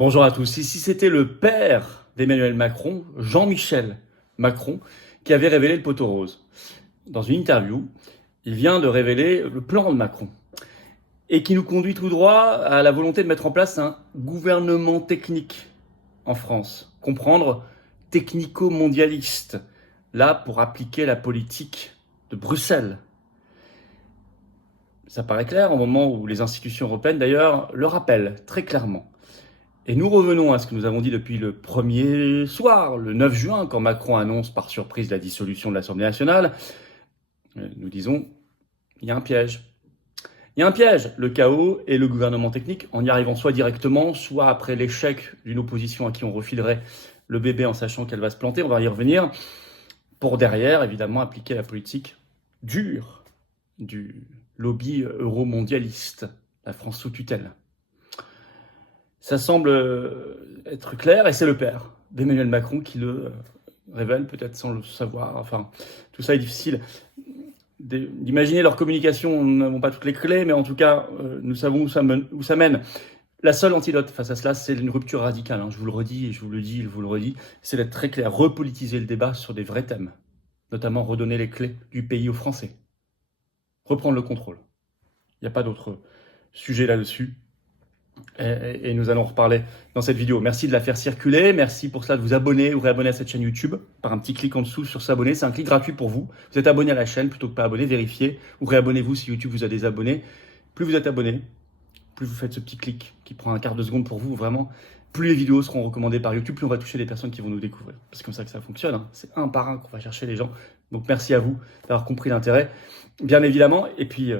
Bonjour à tous. Ici, c'était le père d'Emmanuel Macron, Jean-Michel Macron, qui avait révélé le poteau rose. Dans une interview, il vient de révéler le plan de Macron et qui nous conduit tout droit à la volonté de mettre en place un gouvernement technique en France. Comprendre technico-mondialiste, là pour appliquer la politique de Bruxelles. Ça paraît clair au moment où les institutions européennes d'ailleurs le rappellent très clairement. Et nous revenons à ce que nous avons dit depuis le premier soir, le 9 juin, quand Macron annonce par surprise la dissolution de l'Assemblée nationale. Nous disons, il y a un piège. Il y a un piège, le chaos et le gouvernement technique, en y arrivant soit directement, soit après l'échec d'une opposition à qui on refilerait le bébé en sachant qu'elle va se planter, on va y revenir, pour derrière, évidemment, appliquer la politique dure du lobby euro-mondialiste, la France sous tutelle. Ça semble être clair, et c'est le père d'Emmanuel Macron qui le révèle, peut-être sans le savoir. Enfin, tout ça est difficile d'imaginer leur communication. Nous n'avons pas toutes les clés, mais en tout cas, nous savons où ça mène. La seule antidote face à cela, c'est une rupture radicale. Je vous le redis, et je vous le dis, je vous le redis, c'est d'être très clair, repolitiser le débat sur des vrais thèmes, notamment redonner les clés du pays aux Français, reprendre le contrôle. Il n'y a pas d'autre sujet là-dessus. Et nous allons reparler dans cette vidéo. Merci de la faire circuler, merci pour cela de vous abonner ou réabonner à cette chaîne YouTube par un petit clic en dessous sur s'abonner, c'est un clic gratuit pour vous. Vous êtes abonné à la chaîne plutôt que pas abonné, vérifiez ou réabonnez-vous si YouTube vous a désabonné. Plus vous êtes abonné, plus vous faites ce petit clic qui prend un quart de seconde pour vous, vraiment, plus les vidéos seront recommandées par YouTube, plus on va toucher les personnes qui vont nous découvrir. C'est comme ça que ça fonctionne, c'est un par un qu'on va chercher les gens. Donc merci à vous d'avoir compris l'intérêt, bien évidemment, et puis...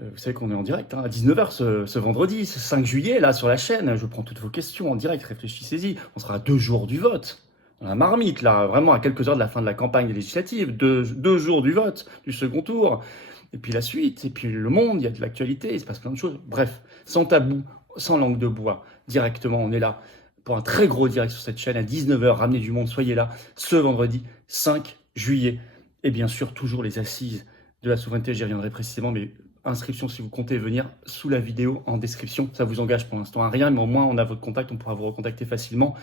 vous savez qu'on est en direct à 19h ce vendredi, ce 5 juillet, là, sur la chaîne. Je prends toutes vos questions en direct, réfléchissez-y. On sera à 2 jours du vote. Dans la marmite, là, vraiment à quelques heures de la fin de la campagne législative. Deux jours du vote, du second tour. Et puis la suite, et puis le monde, il y a de l'actualité, il se passe plein de choses. Bref, sans tabou, sans langue de bois, directement, on est là pour un très gros direct sur cette chaîne à 19h. Ramenez du monde, soyez là, ce vendredi 5 juillet. Et bien sûr, toujours les assises de la souveraineté, j'y reviendrai précisément, mais... inscription si vous comptez venir sous la vidéo en description. Ça vous engage pour l'instant à rien, mais au moins on a votre contact, on pourra vous recontacter facilement.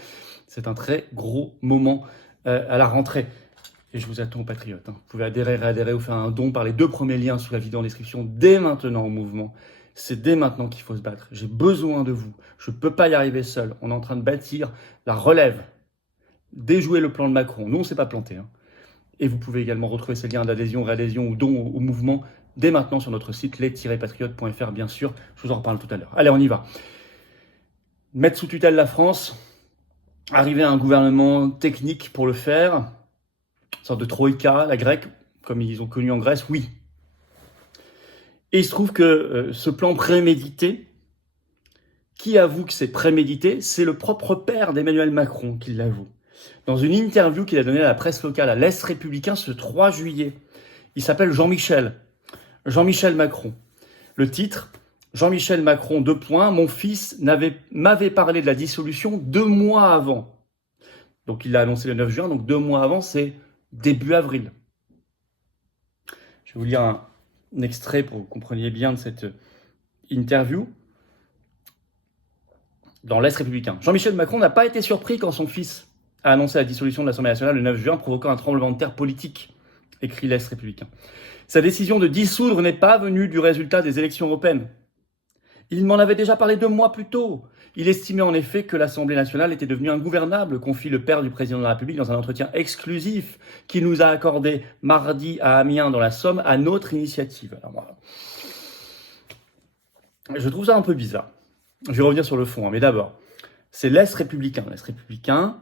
C'est un très gros moment à la rentrée. Et je vous attends, patriotes. Vous pouvez adhérer, réadhérer ou faire un don par les 2 premiers liens sous la vidéo en description dès maintenant au mouvement. C'est dès maintenant qu'il faut se battre. J'ai besoin de vous. Je ne peux pas y arriver seul. On est en train de bâtir la relève. Déjouer le plan de Macron. Nous, on ne s'est pas planté. Et vous pouvez également retrouver ces liens d'adhésion, réadhésion ou don au mouvement dès maintenant sur notre site les-patriotes.fr, bien sûr. Je vous en reparle tout à l'heure. Allez, on y va. Mettre sous tutelle la France, arriver à un gouvernement technique pour le faire, une sorte de troïka, la grecque, comme ils ont connu en Grèce, oui. Et il se trouve que ce plan prémédité, qui avoue que c'est prémédité, c'est le propre père d'Emmanuel Macron qui l'avoue. Dans une interview qu'il a donnée à la presse locale à l'Est républicain ce 3 juillet. Il s'appelle Jean-Michel Macron. Le titre, Jean-Michel Macron, : mon fils m'avait parlé de la dissolution 2 mois avant. Donc il l'a annoncé le 9 juin, donc 2 mois avant, c'est début avril. Je vais vous lire un extrait pour que vous compreniez bien de cette interview. Dans l'Est républicain. Jean-Michel Macron n'a pas été surpris quand son fils a annoncé la dissolution de l'Assemblée nationale le 9 juin, provoquant un tremblement de terre politique, écrit l'Est républicain. Sa décision de dissoudre n'est pas venue du résultat des élections européennes. Il m'en avait déjà parlé 2 mois plus tôt. Il estimait en effet que l'Assemblée nationale était devenue ingouvernable, confie le père du président de la République dans un entretien exclusif qu'il nous a accordé mardi à Amiens dans la Somme à notre initiative. Alors, voilà. Je trouve ça un peu bizarre. Je vais revenir sur le fond, mais d'abord, c'est l'Est républicain. L'Est républicain,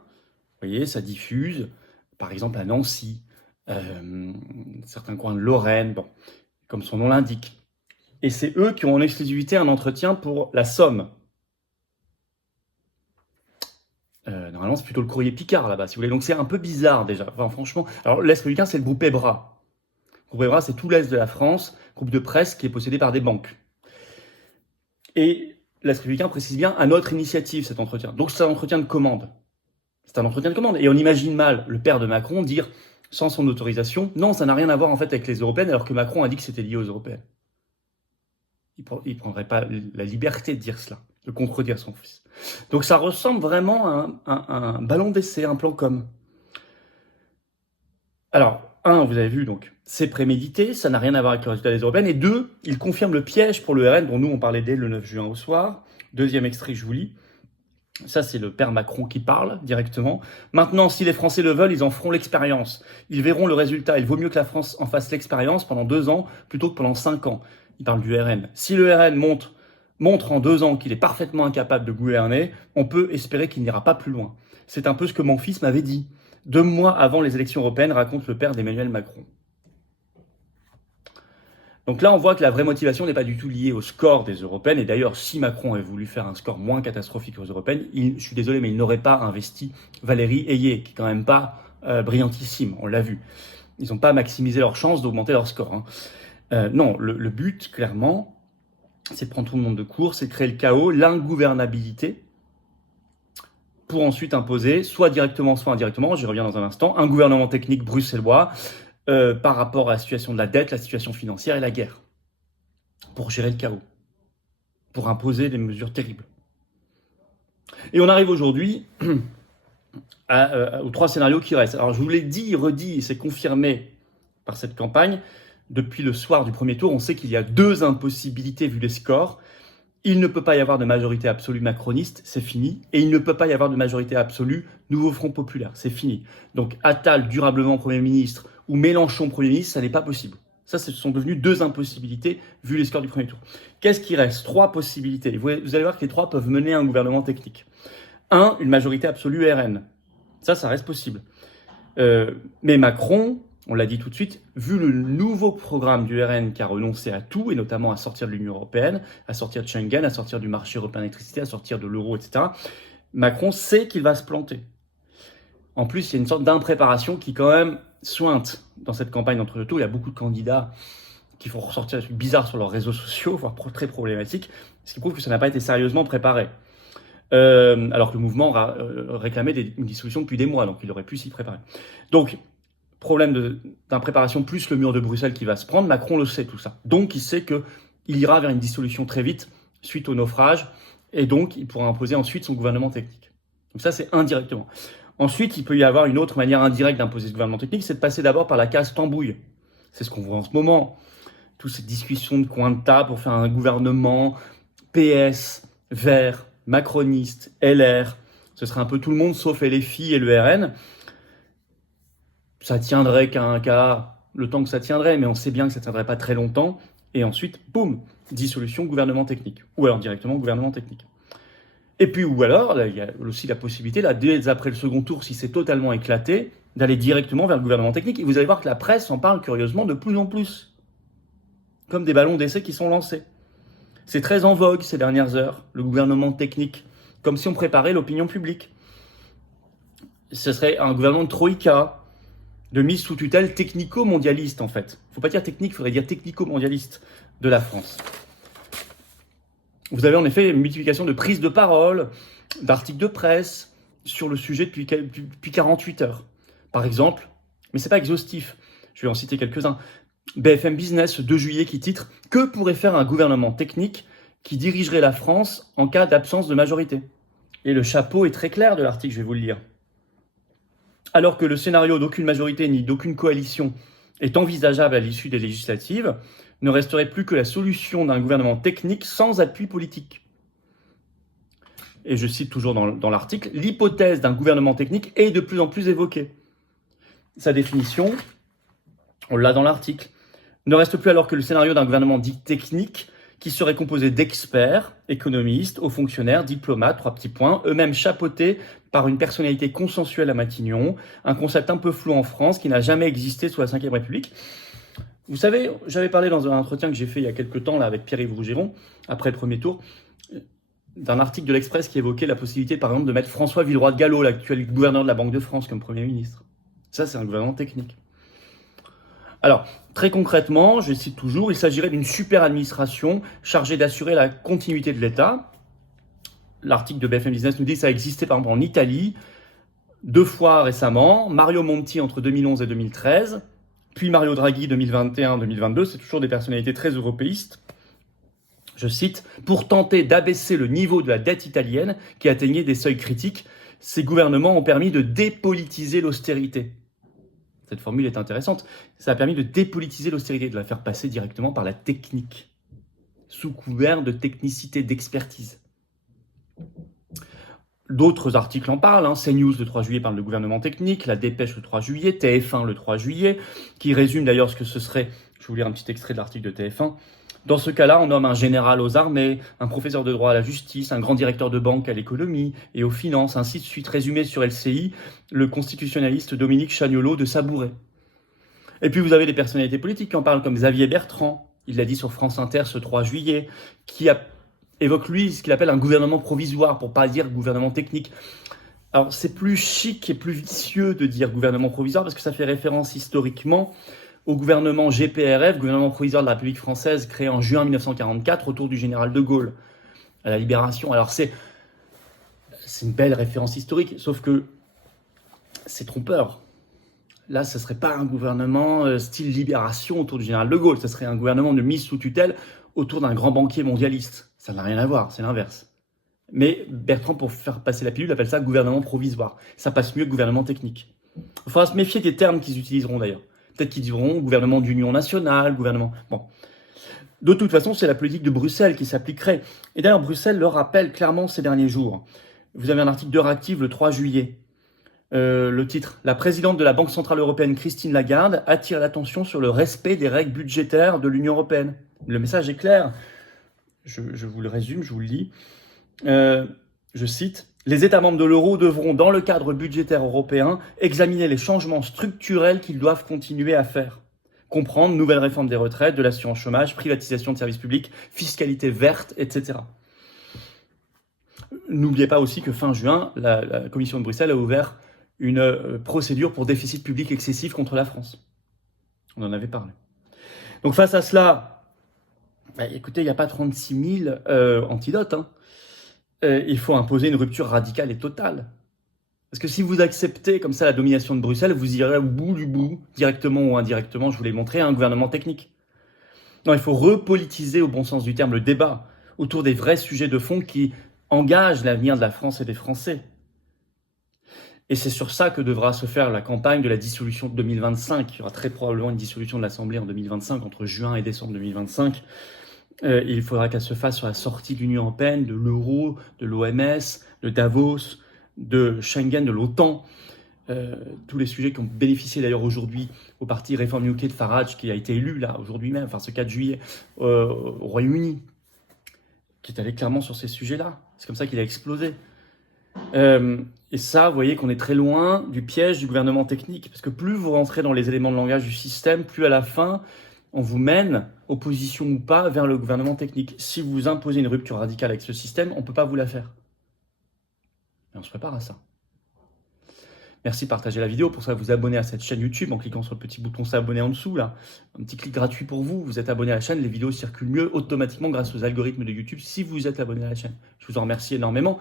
vous voyez, ça diffuse, par exemple à Nancy, certains coins de Lorraine, bon, comme son nom l'indique. Et c'est eux qui ont en exclusivité un entretien pour la Somme. Normalement, c'est plutôt le Courrier Picard là-bas, si vous voulez. Donc c'est un peu bizarre déjà. Enfin, franchement. Alors l'Est républicain, c'est le groupe EBRA. Le groupe EBRA, c'est tout l'Est de la France, groupe de presse qui est possédé par des banques. Et l'Est républicain précise bien à notre initiative cet entretien. Donc c'est un entretien de commande. C'est un entretien de commande. Et on imagine mal le père de Macron dire, sans son autorisation, non, ça n'a rien à voir en fait avec les européennes, alors que Macron a dit que c'était lié aux européennes. Il ne prendrait pas la liberté de dire cela. de contredire son fils. Donc ça ressemble vraiment à un ballon d'essai, un plan com. Alors, vous avez vu, donc, c'est prémédité, ça n'a rien à voir avec le résultat des européennes. Et 2, il confirme le piège pour le RN, dont nous, on parlait dès le 9 juin au soir. Deuxième extrait que je vous lis. Ça, c'est le père Macron qui parle directement. Maintenant, si les Français le veulent, ils en feront l'expérience. Ils verront le résultat. Il vaut mieux que la France en fasse l'expérience pendant 2 ans plutôt que pendant 5 ans. Il parle du RN. Si le RN montre en 2 ans qu'il est parfaitement incapable de gouverner, on peut espérer qu'il n'ira pas plus loin. C'est un peu ce que mon fils m'avait dit 2 mois avant les élections européennes, raconte le père d'Emmanuel Macron. Donc là, on voit que la vraie motivation n'est pas du tout liée au score des européennes. Et d'ailleurs, si Macron avait voulu faire un score moins catastrophique aux européennes, je suis désolé, mais il n'aurait pas investi Valérie Ayé, qui est quand même pas brillantissime, on l'a vu. Ils n'ont pas maximisé leur chance d'augmenter leur score. Non, le but, clairement, c'est de prendre tout le monde de court, c'est de créer le chaos, l'ingouvernabilité, pour ensuite imposer, soit directement, soit indirectement, j'y reviens dans un instant, un gouvernement technique bruxellois, par rapport à la situation de la dette, la situation financière et la guerre, pour gérer le chaos, pour imposer des mesures terribles. Et on arrive aujourd'hui aux 3 scénarios qui restent. Alors je vous l'ai dit, redit, et c'est confirmé par cette campagne, depuis le soir du premier tour, on sait qu'il y a 2 impossibilités vu les scores. Il ne peut pas y avoir de majorité absolue macroniste, c'est fini. Et il ne peut pas y avoir de majorité absolue Nouveau Front Populaire, c'est fini. Donc Attal durablement Premier ministre ou Mélenchon Premier ministre, ça n'est pas possible. Ça, ce sont devenus 2 impossibilités vu les scores du premier tour. Qu'est-ce qui reste? 3 possibilités. Vous allez voir que les 3 peuvent mener à un gouvernement technique. 1, une majorité absolue RN. Ça reste possible. Mais Macron, on l'a dit tout de suite, vu le nouveau programme du RN qui a renoncé à tout, et notamment à sortir de l'Union européenne, à sortir de Schengen, à sortir du marché européen d'électricité, à sortir de l'euro, etc., Macron sait qu'il va se planter. En plus, il y a une sorte d'impréparation qui quand même sointe dans cette campagne d'entre-deux tours. Il y a beaucoup de candidats qui font ressortir des trucs bizarres sur leurs réseaux sociaux, voire très problématiques, ce qui prouve que ça n'a pas été sérieusement préparé. Alors que le mouvement réclamait une dissolution depuis des mois, donc il aurait pu s'y préparer. Donc, problème d'impréparation plus le mur de Bruxelles qui va se prendre, Macron le sait tout ça. Donc il sait qu'il ira vers une dissolution très vite suite au naufrage, et donc il pourra imposer ensuite son gouvernement technique. Donc ça, c'est indirectement. Ensuite, il peut y avoir une autre manière indirecte d'imposer ce gouvernement technique, c'est de passer d'abord par la case tambouille. C'est ce qu'on voit en ce moment. Toutes ces discussions de coin de table pour faire un gouvernement PS, Vert, macroniste, LR. Ce serait un peu tout le monde sauf LFI et le RN. Ça tiendrait qu'un cas, le temps que ça tiendrait, mais on sait bien que ça ne tiendrait pas très longtemps. Et ensuite, boum, dissolution gouvernement technique. Ou alors directement gouvernement technique. Et puis, ou alors, là, il y a aussi la possibilité, là, dès après le second tour, si c'est totalement éclaté, d'aller directement vers le gouvernement technique. Et vous allez voir que la presse en parle curieusement de plus en plus. Comme des ballons d'essai qui sont lancés. C'est très en vogue ces dernières heures, le gouvernement technique. Comme si on préparait l'opinion publique. Ce serait un gouvernement de troïka, de mise sous tutelle technico-mondialiste en fait. Il ne faut pas dire technique, il faudrait dire technico-mondialiste de la France. Vous avez en effet une multiplication de prises de parole, d'articles de presse sur le sujet depuis 48 heures. Par exemple, mais ce n'est pas exhaustif, je vais en citer quelques-uns. BFM Business, 2 juillet, qui titre « Que pourrait faire un gouvernement technique qui dirigerait la France en cas d'absence de majorité ?» Et le chapeau est très clair de l'article, je vais vous le lire. Alors que le scénario d'aucune majorité ni d'aucune coalition est envisageable à l'issue des législatives, ne resterait plus que la solution d'un gouvernement technique sans appui politique. Et je cite toujours dans l'article, l'hypothèse d'un gouvernement technique est de plus en plus évoquée. Sa définition, on l'a dans l'article, ne reste plus alors que le scénario d'un gouvernement dit technique qui serait composé d'experts, économistes, hauts fonctionnaires, diplomates, 3 petits points, eux-mêmes chapeautés par une personnalité consensuelle à Matignon, un concept un peu flou en France qui n'a jamais existé sous la Ve République. Vous savez, j'avais parlé dans un entretien que j'ai fait il y a quelques temps là, avec Pierre-Yves Rougeron, après le premier tour, d'un article de l'Express qui évoquait la possibilité, par exemple, de mettre François Villeroy de Galhau, l'actuel gouverneur de la Banque de France, comme Premier ministre. Ça, c'est un gouvernement technique. Alors, très concrètement, je cite toujours, il s'agirait d'une super administration chargée d'assurer la continuité de l'État. L'article de BFM Business nous dit que ça existait par exemple en Italie, 2 fois récemment, Mario Monti entre 2011 et 2013, puis Mario Draghi 2021-2022, c'est toujours des personnalités très européistes. Je cite, « Pour tenter d'abaisser le niveau de la dette italienne qui atteignait des seuils critiques, ces gouvernements ont permis de dépolitiser l'austérité. » Cette formule est intéressante. Ça a permis de dépolitiser l'austérité, de la faire passer directement par la technique, sous couvert de technicité, d'expertise. D'autres articles en parlent, CNews le 3 juillet parle de gouvernement technique, La Dépêche le 3 juillet, TF1 le 3 juillet, qui résume d'ailleurs ce que ce serait, je vais vous lire un petit extrait de l'article de TF1. Dans ce cas-là, on nomme un général aux armées, un professeur de droit à la justice, un grand directeur de banque à l'économie et aux finances, ainsi de suite, résumé sur LCI, le constitutionnaliste Dominique Chagnollaud de Sabouret. Et puis vous avez des personnalités politiques qui en parlent, comme Xavier Bertrand, il l'a dit sur France Inter ce 3 juillet, qui évoque lui ce qu'il appelle un gouvernement provisoire, pour pas dire gouvernement technique. Alors c'est plus chic et plus vicieux de dire gouvernement provisoire, parce que ça fait référence historiquement au gouvernement GPRF, gouvernement provisoire de la République française, créé en juin 1944 autour du général de Gaulle, à la Libération. Alors c'est une belle référence historique, sauf que c'est trompeur. Là, ce ne serait pas un gouvernement style Libération autour du général de Gaulle, ce serait un gouvernement de mise sous tutelle autour d'un grand banquier mondialiste. Ça n'a rien à voir, c'est l'inverse. Mais Bertrand, pour faire passer la pilule, appelle ça gouvernement provisoire. Ça passe mieux que gouvernement technique. Il faudra se méfier des termes qu'ils utiliseront d'ailleurs. Peut-être qu'ils diront gouvernement d'union nationale, gouvernement... Bon. De toute façon, c'est la politique de Bruxelles qui s'appliquerait. Et d'ailleurs, Bruxelles le rappelle clairement ces derniers jours. Vous avez un article d'Euractiv le 3 juillet. Le titre « La présidente de la Banque Centrale Européenne, Christine Lagarde, attire l'attention sur le respect des règles budgétaires de l'Union Européenne. » Le message est clair. Je vous le résume, je vous le lis. Je cite. Les États membres de l'euro devront, dans le cadre budgétaire européen, examiner les changements structurels qu'ils doivent continuer à faire. Comprendre nouvelle réforme des retraites, de l'assurance chômage, privatisation de services publics, fiscalité verte, etc. N'oubliez pas aussi que fin juin, la Commission de Bruxelles a ouvert une procédure pour déficit public excessif contre la France. On en avait parlé. Donc face à cela, écoutez, il n'y a pas 36 000 antidotes, il faut imposer une rupture radicale et totale. Parce que si vous acceptez comme ça la domination de Bruxelles, vous irez au bout du bout, directement ou indirectement, je vous l'ai montré, un gouvernement technique. Non, il faut repolitiser au bon sens du terme le débat autour des vrais sujets de fond qui engagent l'avenir de la France et des Français. Et c'est sur ça que devra se faire la campagne de la dissolution de 2025. Il y aura très probablement une dissolution de l'Assemblée en 2025, entre juin et décembre 2025. Il faudra qu'elle se fasse sur la sortie de l'Union européenne, de l'euro, de l'OMS, de Davos, de Schengen, de l'OTAN. Tous les sujets qui ont bénéficié d'ailleurs aujourd'hui au parti Reform UK de Farage, qui a été élu là aujourd'hui même, enfin ce 4 juillet au Royaume-Uni, qui est allé clairement sur ces sujets-là. C'est comme ça qu'il a explosé. Et ça, vous voyez qu'on est très loin du piège du gouvernement technique, parce que plus vous rentrez dans les éléments de langage du système, plus à la fin, on vous mène, opposition ou pas, vers le gouvernement technique. Si vous imposez une rupture radicale avec ce système, on ne peut pas vous la faire. Et on se prépare à ça. Merci de partager la vidéo. Pour ça, vous abonnez à cette chaîne YouTube en cliquant sur le petit bouton s'abonner en dessous. Là. Un petit clic gratuit pour vous. Vous êtes abonné à la chaîne. Les vidéos circulent mieux automatiquement grâce aux algorithmes de YouTube si vous êtes abonné à la chaîne. Je vous en remercie énormément.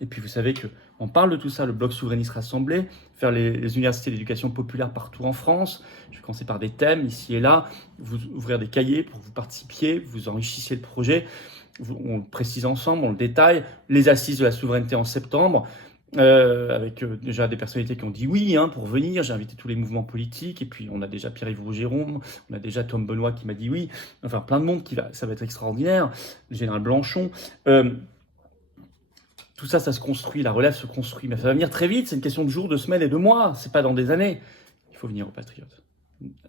Et puis vous savez qu'on parle de tout ça, le Bloc souverainiste rassemblé, faire les universités d'éducation populaire partout en France. Je vais commencer par des thèmes ici et là, vous ouvrir des cahiers pour que vous participiez, vous enrichissiez le projet. On le précise ensemble, on le détaille. Les assises de la souveraineté en septembre, avec déjà des personnalités qui ont dit oui pour venir. J'ai invité tous les mouvements politiques et puis on a déjà Pierre-Yves Rougeron, on a déjà Tom Benoît qui m'a dit oui. Enfin plein de monde ça va être extraordinaire. Le général Blanchon. Tout ça, ça se construit, la relève se construit. Mais ça va venir très vite, c'est une question de jours, de semaines et de mois. C'est pas dans des années. Il faut venir aux Patriotes.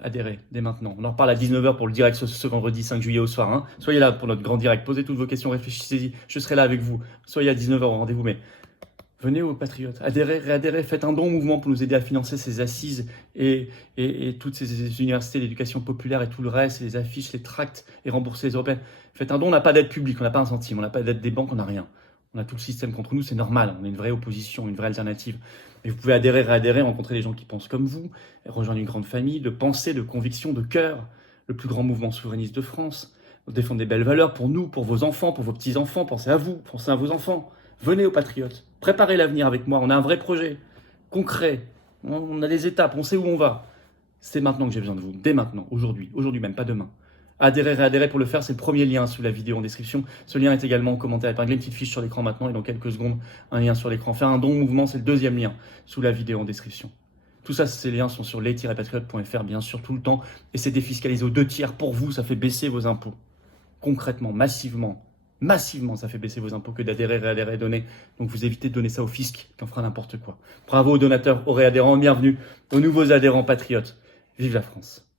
Adhérez dès maintenant. On en reparle à 19h pour le direct ce vendredi 5 juillet au soir. Soyez là pour notre grand direct. Posez toutes vos questions, réfléchissez-y. Je serai là avec vous. Soyez à 19h au rendez-vous, mais venez aux Patriotes. Adhérez, réadhérez. Faites un don au mouvement pour nous aider à financer ces assises et toutes ces universités d'éducation populaire et tout le reste, les affiches, les tracts et rembourser les européennes. Faites un don. On n'a pas d'aide publique, on n'a pas un centime, on n'a pas d'aide des banques, on n'a rien. On a tout le système contre nous, c'est normal, on est une vraie opposition, une vraie alternative. Mais vous pouvez adhérer, réadhérer, rencontrer des gens qui pensent comme vous, rejoindre une grande famille de pensée, de conviction, de cœur, le plus grand mouvement souverainiste de France, défendre des belles valeurs pour nous, pour vos enfants, pour vos petits-enfants, pensez à vous, pensez à vos enfants. Venez aux Patriotes, préparez l'avenir avec moi, on a un vrai projet, concret, on a des étapes, on sait où on va. C'est maintenant que j'ai besoin de vous, dès maintenant, aujourd'hui même, pas demain. Adhérer, réadhérer pour le faire, c'est le premier lien sous la vidéo en description. Ce lien est également commenté, épinglé, une petite fiche sur l'écran maintenant et dans quelques secondes, un lien sur l'écran. Faire un don mouvement, c'est le deuxième lien sous la vidéo en description. Tout ça, ces liens sont sur les-patriotes.fr, bien sûr, tout le temps. Et c'est défiscalisé aux 2/3 pour vous, ça fait baisser vos impôts. Concrètement, massivement, ça fait baisser vos impôts que d'adhérer, réadhérer, donner. Donc vous évitez de donner ça au fisc qui en fera n'importe quoi. Bravo aux donateurs, aux réadhérents, bienvenue aux nouveaux adhérents patriotes. Vive la France!